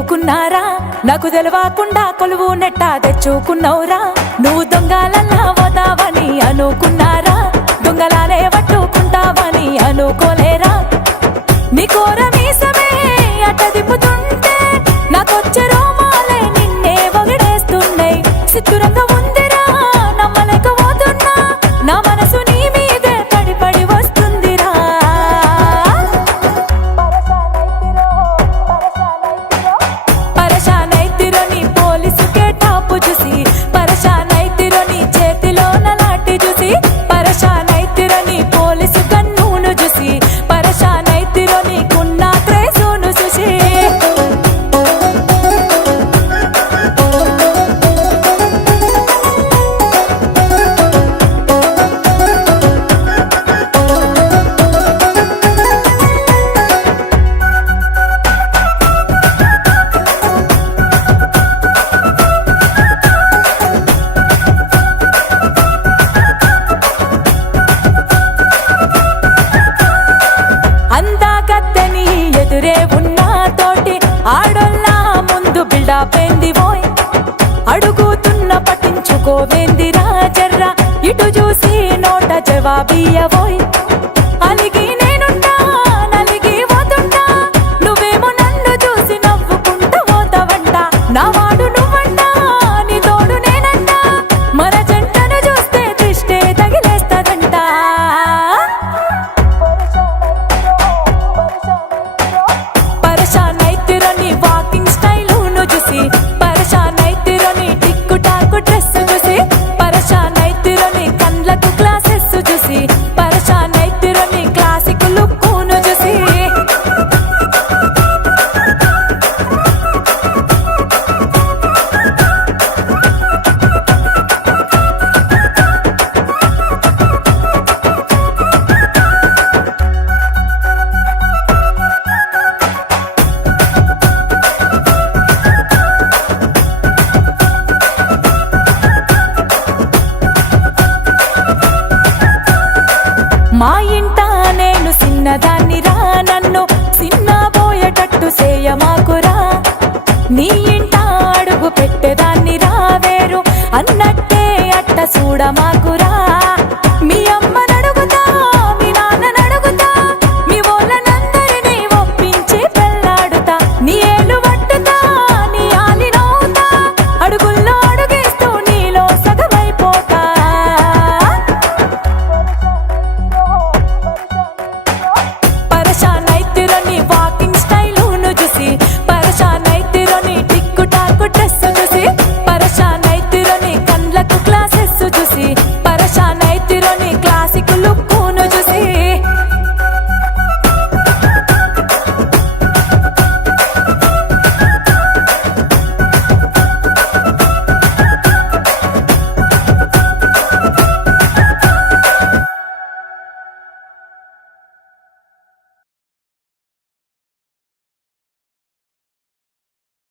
ఎత్తుకున్నారా నాకు తెలవకుండా కొలువు నెట్ట తెచ్చుకున్నవురా నువ్వు దొంగలల్లా పోతావని అనుకున్నారా దొంగలానే పట్టుకుంటావని అనుకోలేరా నీ కోర మీసమే అట్ట దిప్పుతుంటే నాకొచ్చే రోమాలే నిన్నే వగడేస్తున్నాయి సిద్ధురంగా ఉందిరా నమ్మలేకపోతున్నా నా మనసు నీ మీదే పడి పడి వస్తుందిరా పరశానైతిరో నీ పోలీసుకే టాపు చూసి పరశానైతిరో నీ చేతిలో నలాటి చూసి పరశానైతిరో నీ పోలీసు కన్నును చూసి పరశానైతిరో నీకున్న క్రేజును చూసి అందాకత్తని ఎదురే ఉన్న తోటి ఆడోళ్ళ ముందు బిల్డపెంది పోయ్ అడుగుతున్న పట్టించుకోవేందిరా జర్రా ఇటు చూసి నోట జవాబియ్యబోయ్ అలిగి నేనుంటా నలిగి పోతుంటా నువ్వేమో నన్ను చూసి నవ్వుకుంటూ పోతావంట నా వాడు నువ్వంట నీ తోడు నేనంట మన జంటను చూస్తే దృష్టే తగిలేస్తదంట పరశానైతిరో నీ వాకింగ్ స్టైలును చూసి పరశానైతిరో నీ టిక్కు టాకు డ్రెస్ చూసి పరశానైతిరో నీ కండ్లకు గ్లాసెస్ చూసి పరశానైతిరో నీ క్లాసిక్ లుక్కును చూసి మా ఇంట నేను చిన్నదాన్నిరా నన్ను చిన్నబోయేటట్టు చేయమాకురా నీ ఇంట అడుగు పెట్టేదాన్నిరా వేరు అన్నట్టే అట్ట చూడమాకురా